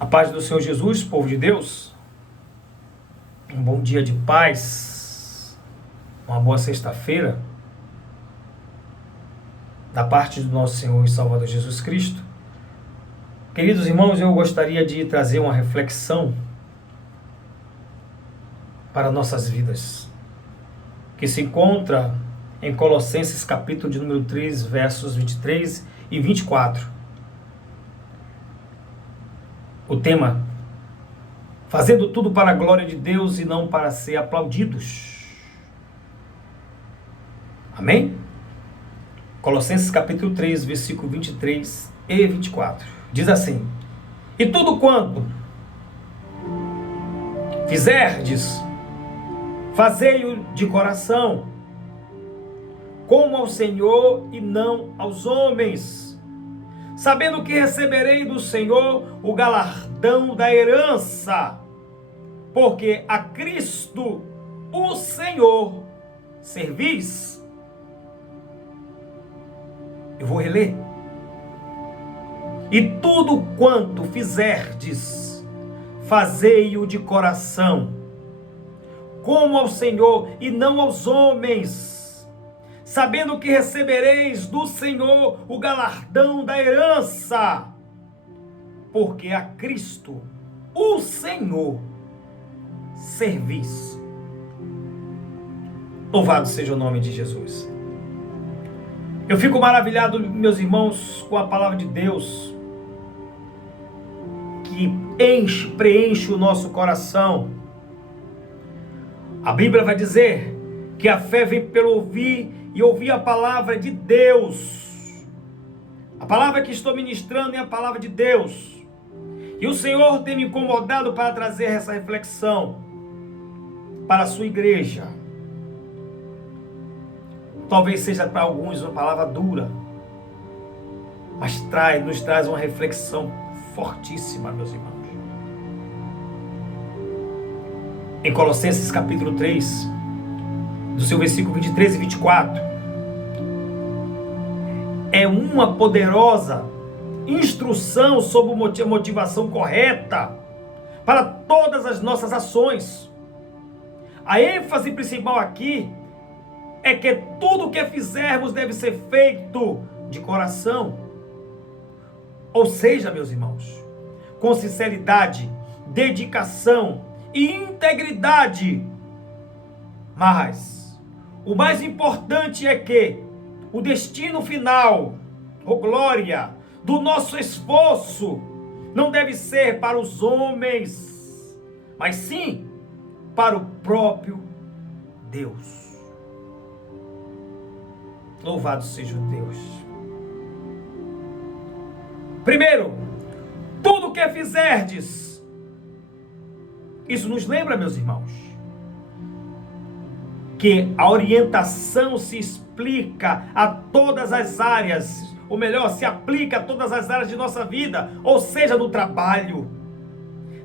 A paz do Senhor Jesus, povo de Deus. Um bom dia de paz. Uma boa sexta-feira. Da parte do nosso Senhor e Salvador Jesus Cristo. Queridos irmãos, eu gostaria de trazer uma reflexão para nossas vidas, que se encontra em Colossenses capítulo de número 3, versos 23 e 24. O tema: fazendo tudo para a glória de Deus e não para ser aplaudidos. Amém? Colossenses capítulo 3, versículo 23 e 24. Diz assim: e tudo quanto fizerdes, fazei-o de coração, como ao Senhor e não aos homens, sabendo que receberei do Senhor o galardão da herança, porque a Cristo, o Senhor, servis. Eu vou reler. E tudo quanto fizerdes, fazei-o de coração, como ao Senhor e não aos homens, sabendo que recebereis do Senhor o galardão da herança, porque a Cristo, o Senhor, servis. Louvado seja o nome de Jesus. Eu fico maravilhado, meus irmãos, com a palavra de Deus, que preenche o nosso coração. A Bíblia vai dizer que a fé vem pelo ouvir e ouvir a palavra de Deus. A palavra que estou ministrando é a palavra de Deus. E o Senhor tem me incomodado para trazer essa reflexão para a sua igreja. Talvez seja para alguns uma palavra dura, mas nos traz uma reflexão fortíssima, meus irmãos. Em Colossenses capítulo 3, do seu versículo 23 e 24, é uma poderosa instrução sobre a motivação correta para todas as nossas ações. A ênfase principal aqui é que tudo o que fizermos deve ser feito de coração. Ou seja, meus irmãos, com sinceridade, dedicação e integridade. Mas o mais importante é que o destino final, glória, do nosso esforço não deve ser para os homens, mas sim para o próprio Deus. Louvado seja o Deus. Primeiro, tudo o que fizerdes. Isso nos lembra, meus irmãos, que a orientação se explica a todas as áreas, ou melhor, se aplica a todas as áreas de nossa vida, ou seja, no trabalho,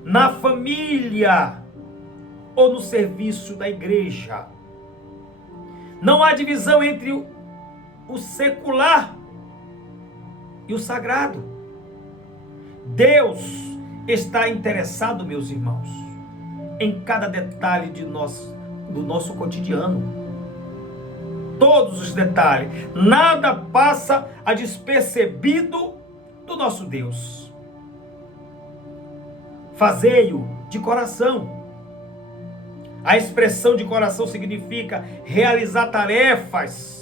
na família ou no serviço da igreja. Não há divisão entre o secular e o sagrado. Deus está interessado, meus irmãos, em cada detalhe do nosso cotidiano. Todos os detalhes. Nada passa a despercebido do nosso Deus. Fazei-o de coração. A expressão de coração significa realizar tarefas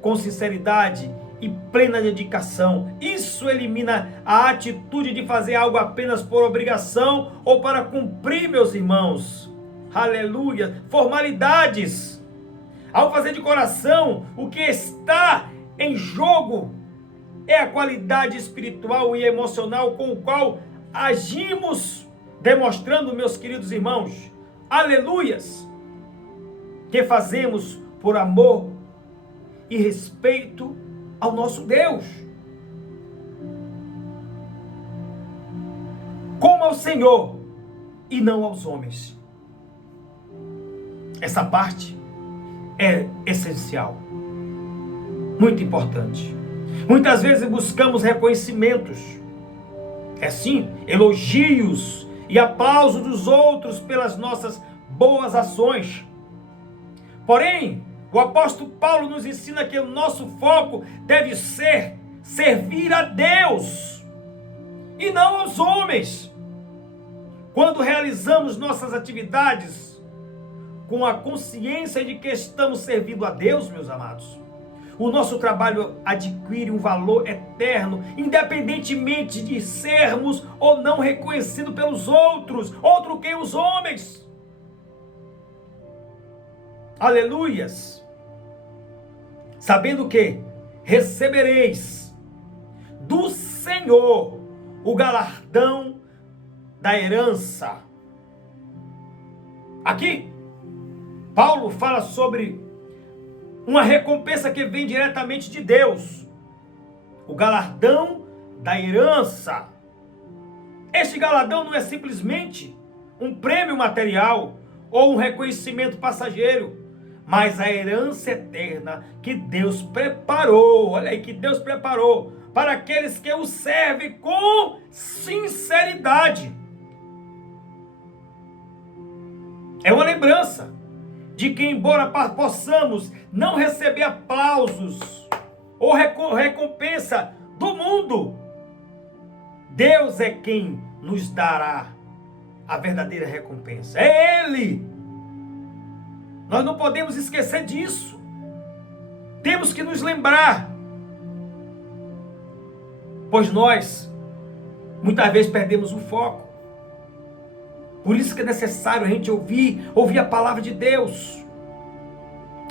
com sinceridade e plena dedicação. Isso elimina a atitude de fazer algo apenas por obrigação ou para cumprir, meus irmãos. Aleluia! Formalidades. Ao fazer de coração, o que está em jogo é a qualidade espiritual e emocional com o qual agimos, demonstrando, meus queridos irmãos, aleluias, que fazemos por amor e respeito ao nosso Deus, como ao Senhor e não aos homens. Essa parte é essencial, muito importante. Muitas vezes buscamos reconhecimentos É sim, elogios e aplausos dos outros pelas nossas boas ações. Porém, o apóstolo Paulo nos ensina que o nosso foco deve ser servir a Deus e não aos homens. Quando realizamos nossas atividades com a consciência de que estamos servindo a Deus, meus amados, o nosso trabalho adquire um valor eterno, independentemente de sermos ou não reconhecidos pelos outros, outro que os homens. Aleluias! Sabendo que recebereis do Senhor o galardão da herança. Aqui, Paulo fala sobre uma recompensa que vem diretamente de Deus. O galardão da herança. Este galardão não é simplesmente um prêmio material ou um reconhecimento passageiro, mas a herança eterna que Deus preparou, olha aí, que Deus preparou para aqueles que o servem com sinceridade. É uma lembrança de que, embora possamos não receber aplausos ou recompensa do mundo, Deus é quem nos dará a verdadeira recompensa. É Ele. Nós não podemos esquecer disso. Temos que nos lembrar. Pois nós, muitas vezes, perdemos o foco. Por isso que é necessário a gente ouvir a palavra de Deus.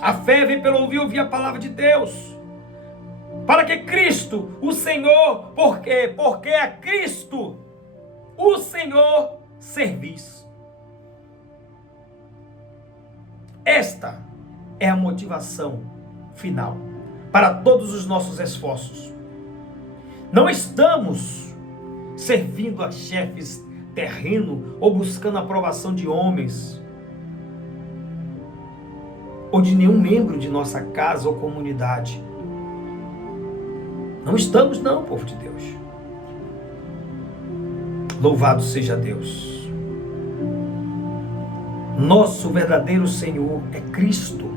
A fé vem pelo ouvir a palavra de Deus. Para que Cristo, o Senhor, por quê? Porque a Cristo, o Senhor, servis. Esta é a motivação final para todos os nossos esforços. Não estamos servindo a chefes terrenos ou buscando a aprovação de homens ou de nenhum membro de nossa casa ou comunidade. Não estamos não, povo de Deus. Louvado seja Deus. Nosso verdadeiro Senhor é Cristo.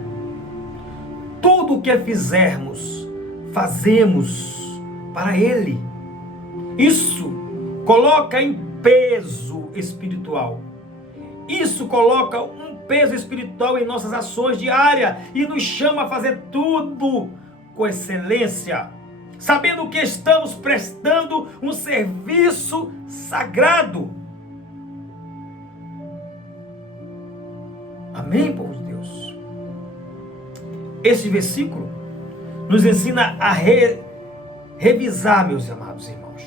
Tudo o que fizermos, fazemos para Ele. Isso coloca em peso espiritual. Isso coloca um peso espiritual em nossas ações diárias e nos chama a fazer tudo com excelência, sabendo que estamos prestando um serviço sagrado. Amém, povo de Deus? Esse versículo nos ensina a revisar, meus amados irmãos,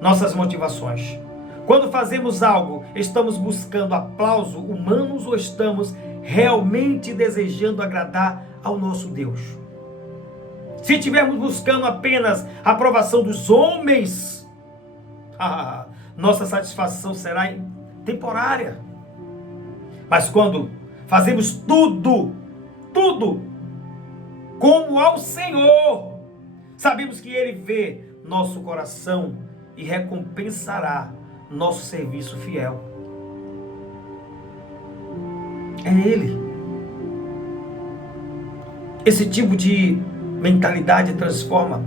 nossas motivações. Quando fazemos algo, estamos buscando aplauso humanos ou estamos realmente desejando agradar ao nosso Deus? Se estivermos buscando apenas a aprovação dos homens, nossa satisfação será temporária. Mas quando fazemos tudo como ao Senhor, sabemos que Ele vê nosso coração e recompensará nosso serviço fiel. É Ele. Esse tipo de mentalidade transforma,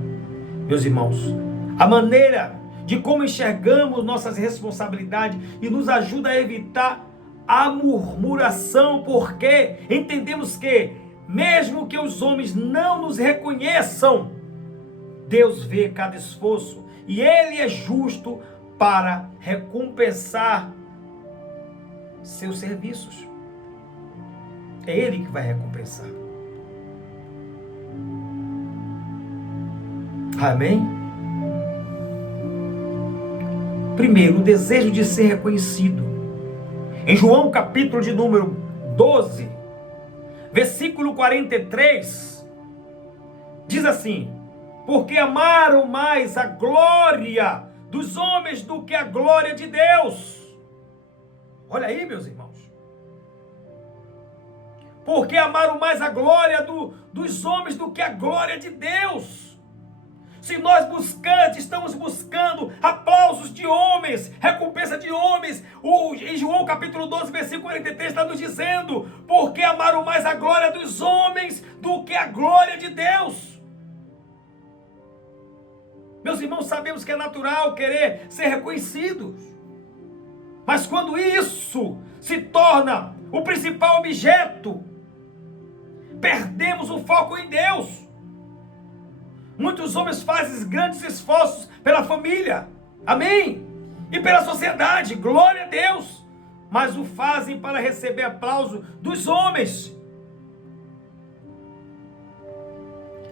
meus irmãos, a maneira de como enxergamos nossas responsabilidades e nos ajuda a evitar a murmuração, porque entendemos que, mesmo que os homens não nos reconheçam, Deus vê cada esforço e Ele é justo para recompensar seus serviços. É Ele que vai recompensar. Amém? Primeiro, o desejo de ser reconhecido. Em João capítulo de número 12, versículo 43, diz assim: porque amaram mais a glória dos homens do que a glória de Deus. Olha aí, meus irmãos. Porque amaram mais a glória dos homens do que a glória de Deus. se nós estamos buscando aplausos de homens, recompensa de homens, em João capítulo 12, versículo 43 está nos dizendo, porque amaram mais a glória dos homens do que a glória de Deus. Meus irmãos, sabemos que é natural querer ser reconhecidos, mas quando isso se torna o principal objeto, perdemos o foco em Deus. Muitos homens fazem grandes esforços pela família, amém? E pela sociedade, glória a Deus, mas o fazem para receber aplauso dos homens.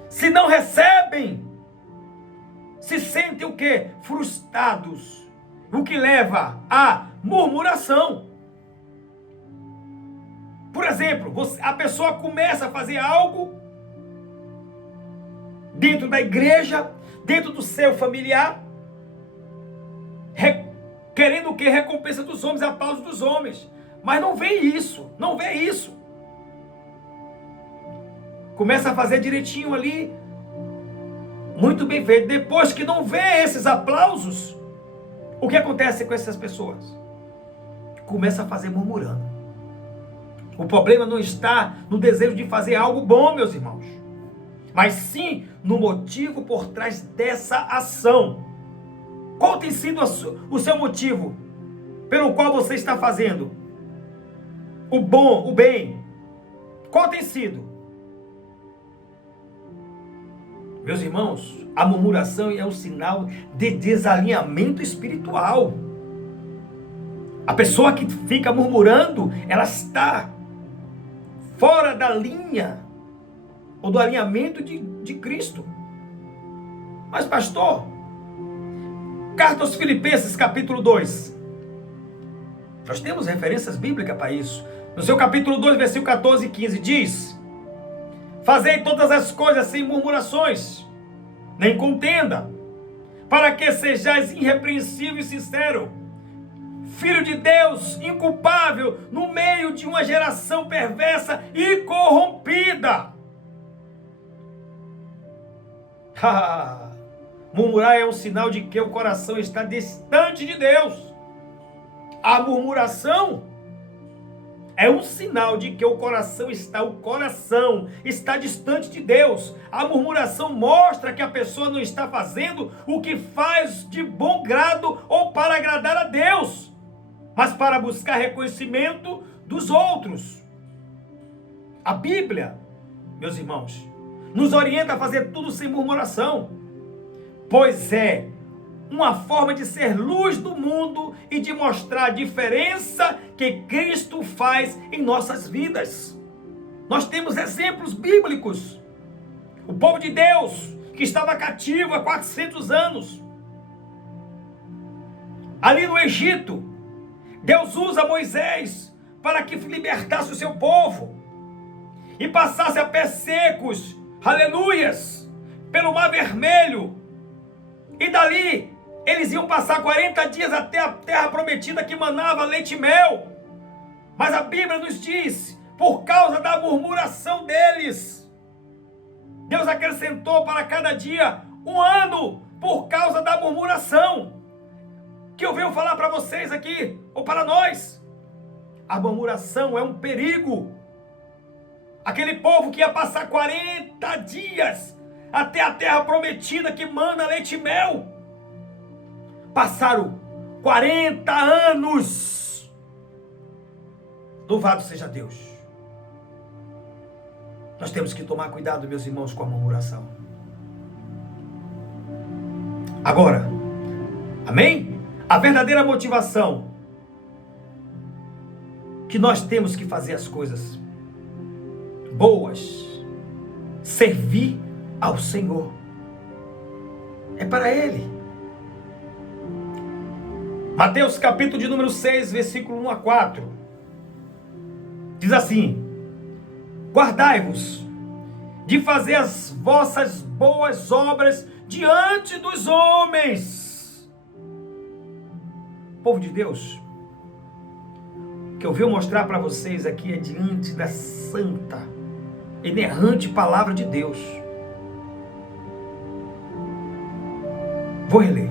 Se não recebem, se sentem o quê? Frustrados, o que leva à murmuração. Por exemplo, a pessoa começa a fazer algo dentro da igreja, dentro do seu familiar, querendo o quê? Recompensa dos homens, aplauso dos homens. Mas não vê isso, não vê isso. Começa a fazer direitinho ali, muito bem feito. Depois que não vê esses aplausos, o que acontece com essas pessoas? Começa a fazer murmurando. O problema não está no desejo de fazer algo bom, meus irmãos, mas sim no motivo por trás dessa ação. Qual tem sido o seu motivo pelo qual você está fazendo o bom, o bem? Qual tem sido? Meus irmãos, a murmuração é um sinal de desalinhamento espiritual. A pessoa que fica murmurando, ela está fora da linha ou do alinhamento de Cristo. Mas pastor, carta aos Filipenses capítulo 2, nós temos referências bíblicas para isso. No seu capítulo 2, versículo 14 e 15 diz: fazei todas as coisas sem murmurações, nem contenda, para que sejais irrepreensível e sincero, filho de Deus, inculpável, no meio de uma geração perversa e corrompida. Murmurar é um sinal de que o coração está distante de Deus. A murmuração é um sinal de que o coração está distante de Deus. A murmuração mostra que a pessoa não está fazendo o que faz de bom grado ou para agradar a Deus, mas para buscar reconhecimento dos outros. A Bíblia, meus irmãos, nos orienta a fazer tudo sem murmuração, pois é uma forma de ser luz do mundo e de mostrar a diferença que Cristo faz em nossas vidas. Nós temos exemplos bíblicos. O povo de Deus, que estava cativo há 400 anos, ali no Egito, Deus usa Moisés para que libertasse o seu povo e passasse a pés secos, aleluias, pelo Mar Vermelho. E dali eles iam passar 40 dias até a terra prometida que manava leite e mel. Mas a Bíblia nos diz, por causa da murmuração deles, Deus acrescentou para cada dia 1 ano, por causa da murmuração. Que eu venho falar para vocês aqui, ou para nós, a murmuração é um perigo. Aquele povo que ia passar 40 dias até a terra prometida que mana leite e mel, passaram 40 anos. Louvado seja Deus. Nós temos que tomar cuidado, meus irmãos, com a murmuração. Agora, amém? A verdadeira motivação que nós temos que fazer as coisas boas, servir ao Senhor, é para Ele. Mateus capítulo de número 6, versículo 1 a 4, diz assim: guardai-vos de fazer as vossas boas obras diante dos homens. Povo de Deus, o que eu venho mostrar para vocês aqui é diante da santa, inerrante palavra de Deus. Vou reler.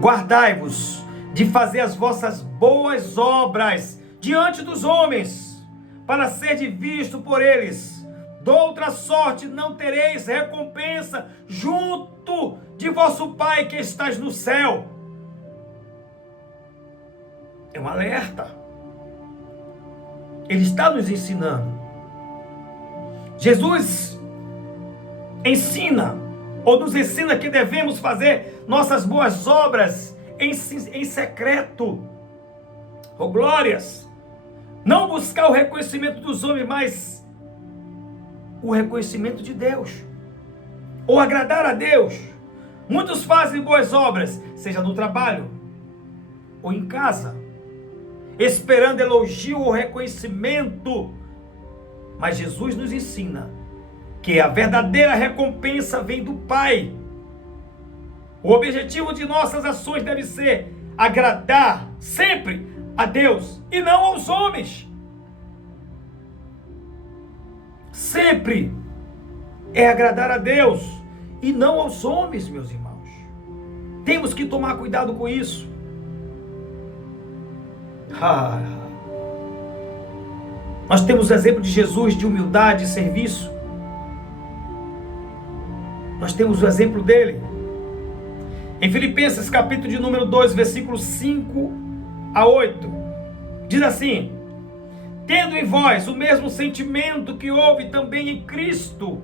Guardai-vos de fazer as vossas boas obras diante dos homens, para ser visto por eles. De outra sorte não tereis recompensa junto de vosso Pai que estás no céu. É um alerta. Ele está nos ensinando. Jesus ensina, ou nos ensina que devemos fazer nossas boas obras em secreto. Oh, glórias! Não buscar o reconhecimento dos homens, mas o reconhecimento de Deus. Ou agradar a Deus. Muitos fazem boas obras, seja no trabalho ou em casa, esperando elogio ou reconhecimento. Mas Jesus nos ensina que a verdadeira recompensa vem do Pai. O objetivo de nossas ações deve ser agradar sempre a Deus e não aos homens. Sempre é agradar a Deus e não aos homens, meus irmãos. Temos que tomar cuidado com isso. Nós temos o exemplo de Jesus de humildade e serviço. Nós temos o exemplo dele. Em Filipenses capítulo de número 2, versículos 5 a 8. Diz assim: tendo em vós o mesmo sentimento que houve também em Cristo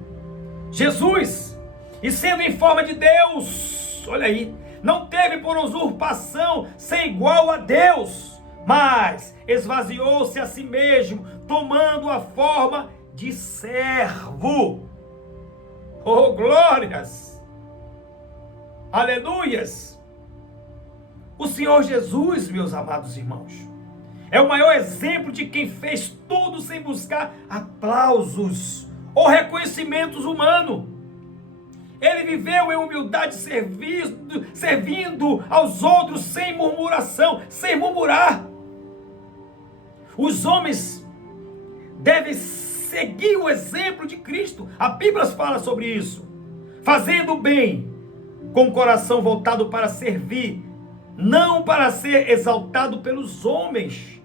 Jesus, e sendo em forma de Deus, olha aí, não teve por usurpação ser igual a Deus, mas esvaziou-se a si mesmo, tomando a forma de servo. Oh, glórias! Aleluias! O Senhor Jesus, meus amados irmãos, é o maior exemplo de quem fez tudo sem buscar aplausos ou reconhecimentos humanos. Ele viveu em humildade, servindo aos outros sem murmuração, sem murmurar. Os homens devem seguir o exemplo de Cristo. A Bíblia fala sobre isso. Fazendo o bem, com o coração voltado para servir, não para ser exaltado pelos homens.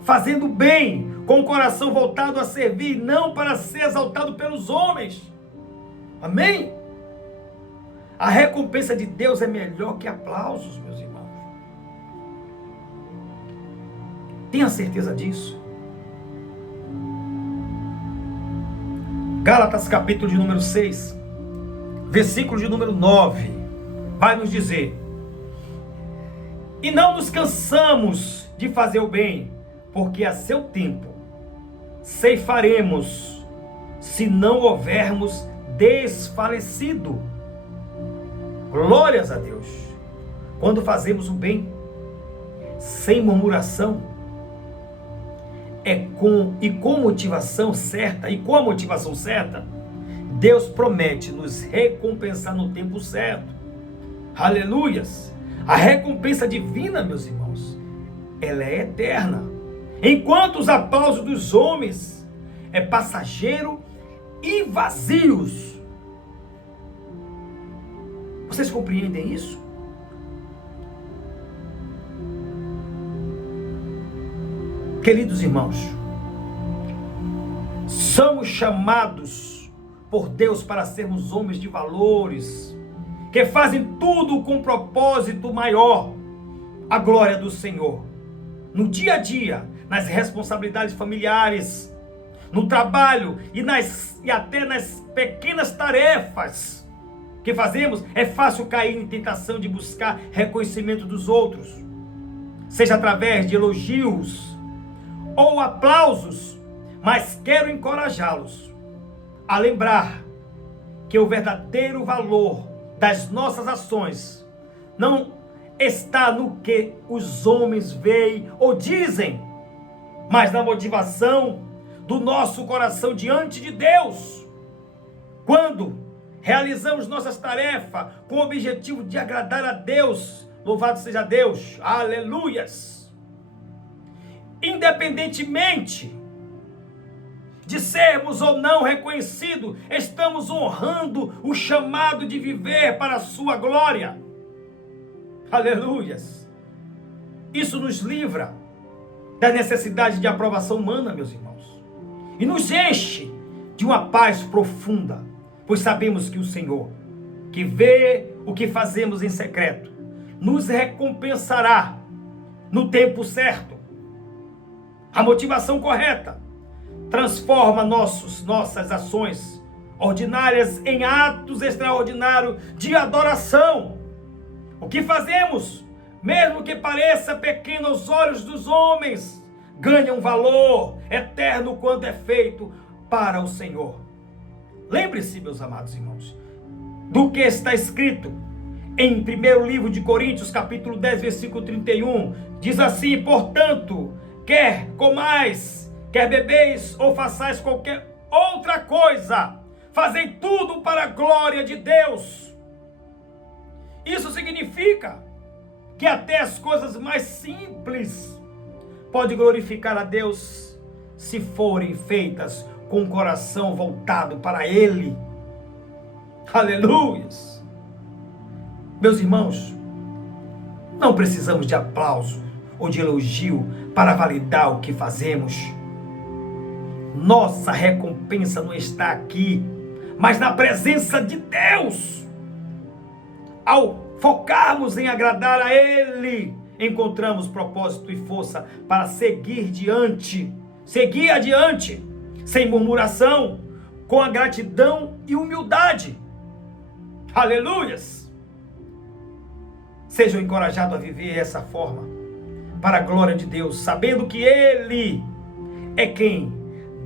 Fazendo bem, com o coração voltado a servir, não para ser exaltado pelos homens. Amém? A recompensa de Deus é melhor que aplausos, meus irmãos. Tenha certeza disso. Gálatas capítulo de número 6, versículo de número 9, vai nos dizer: e não nos cansamos de fazer o bem, porque a seu tempo ceifaremos, se não houvermos desfalecido. Glórias a Deus. Quando fazemos o bem, sem murmuração, com motivação certa, e com a motivação certa, Deus promete nos recompensar no tempo certo. Aleluias! A recompensa divina, meus irmãos, ela é eterna. Enquanto os aplausos dos homens é passageiro e vazios. Vocês compreendem isso? Queridos irmãos, somos chamados por Deus para sermos homens de valores, que fazem tudo com um propósito maior, a glória do Senhor. No dia a dia, nas responsabilidades familiares, no trabalho e até nas pequenas tarefas que fazemos, é fácil cair em tentação de buscar reconhecimento dos outros, seja através de elogios ou aplausos, mas quero encorajá-los a lembrar que o verdadeiro valor das nossas ações não está no que os homens veem ou dizem, mas na motivação do nosso coração diante de Deus. Quando realizamos nossas tarefas com o objetivo de agradar a Deus, louvado seja Deus, aleluias! Independentemente de sermos ou não reconhecidos, estamos honrando o chamado de viver para a sua glória. Aleluias! Isso nos livra da necessidade de aprovação humana, meus irmãos, e nos enche de uma paz profunda, pois sabemos que o Senhor, que vê o que fazemos em secreto, nos recompensará no tempo certo. A motivação correta transforma nossas ações ordinárias em atos extraordinários de adoração. O que fazemos, mesmo que pareça pequeno aos olhos dos homens, ganha um valor eterno quando é feito para o Senhor. Lembre-se, meus amados irmãos, do que está escrito em 1º livro de Coríntios, capítulo 10, versículo 31. Diz assim: portanto, quer comais, quer bebeis ou façais qualquer outra coisa, fazei tudo para a glória de Deus. Isso significa que até as coisas mais simples podem glorificar a Deus se forem feitas com o coração voltado para Ele. Aleluias! Meus irmãos, não precisamos de aplauso ou de elogio para validar o que fazemos. Nossa recompensa não está aqui, mas na presença de Deus. Ao focarmos em agradar a Ele, encontramos propósito e força para seguir adiante, sem murmuração, com a gratidão e humildade. Aleluias! Sejam encorajados a viver essa forma, para a glória de Deus, sabendo que Ele é quem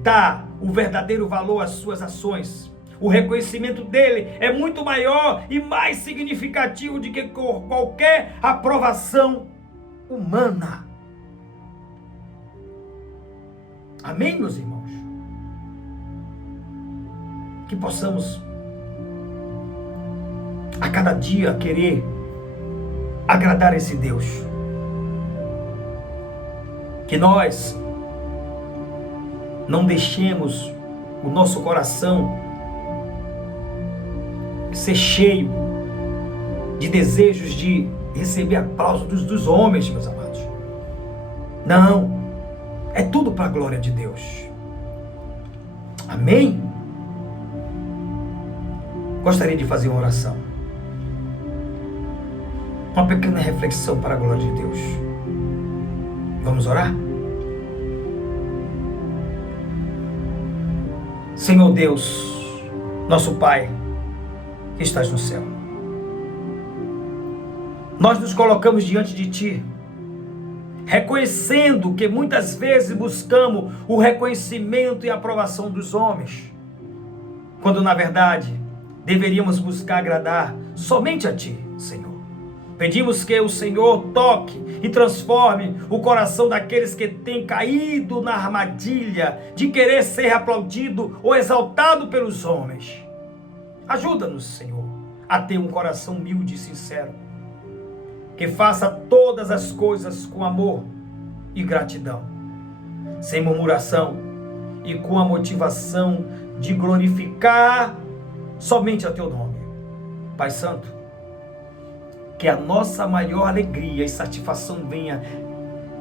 dá o verdadeiro valor às suas ações. O reconhecimento dele é muito maior e mais significativo do que qualquer aprovação humana. Amém, meus irmãos? Que possamos a cada dia querer agradar esse Deus. Que nós não deixemos o nosso coração ser cheio de desejos de receber aplausos dos homens, meus amados. Não, é tudo para a glória de Deus. Amém? Gostaria de fazer uma oração, uma pequena reflexão para a glória de Deus. Vamos orar? Senhor Deus, nosso Pai, que estás no céu, nós nos colocamos diante de Ti, reconhecendo que muitas vezes buscamos o reconhecimento e aprovação dos homens, quando na verdade deveríamos buscar agradar somente a Ti, Senhor. Pedimos que o Senhor toque e transforme o coração daqueles que têm caído na armadilha de querer ser aplaudido ou exaltado pelos homens. Ajuda-nos, Senhor, a ter um coração humilde e sincero, que faça todas as coisas com amor e gratidão, sem murmuração e com a motivação de glorificar somente a Teu nome. Pai Santo, que a nossa maior alegria e satisfação venha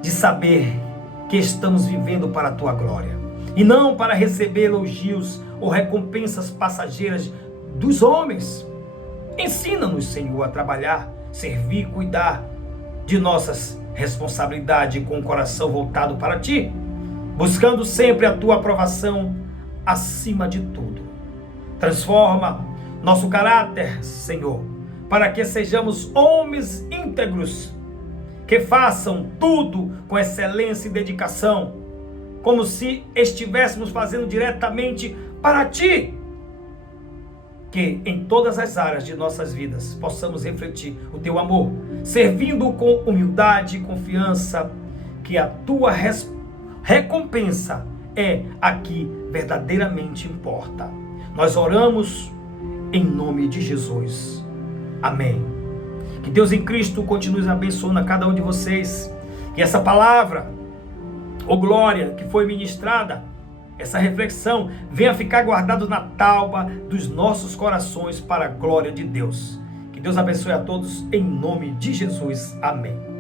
de saber que estamos vivendo para a Tua glória, e não para receber elogios ou recompensas passageiras dos homens. Ensina-nos, Senhor, a trabalhar, servir e cuidar de nossas responsabilidades com o coração voltado para Ti, buscando sempre a Tua aprovação acima de tudo. Transforma nosso caráter, Senhor, para que sejamos homens íntegros, que façam tudo com excelência e dedicação, como se estivéssemos fazendo diretamente para Ti. Que em todas as áreas de nossas vidas possamos refletir o Teu amor, servindo com humildade e confiança, que a Tua recompensa é a que verdadeiramente importa. Nós oramos em nome de Jesus. Amém. Que Deus em Cristo continue abençoando a cada um de vocês. Que essa palavra, ou glória, que foi ministrada, essa reflexão venha ficar guardado na tábua dos nossos corações para a glória de Deus. Que Deus abençoe a todos em nome de Jesus. Amém.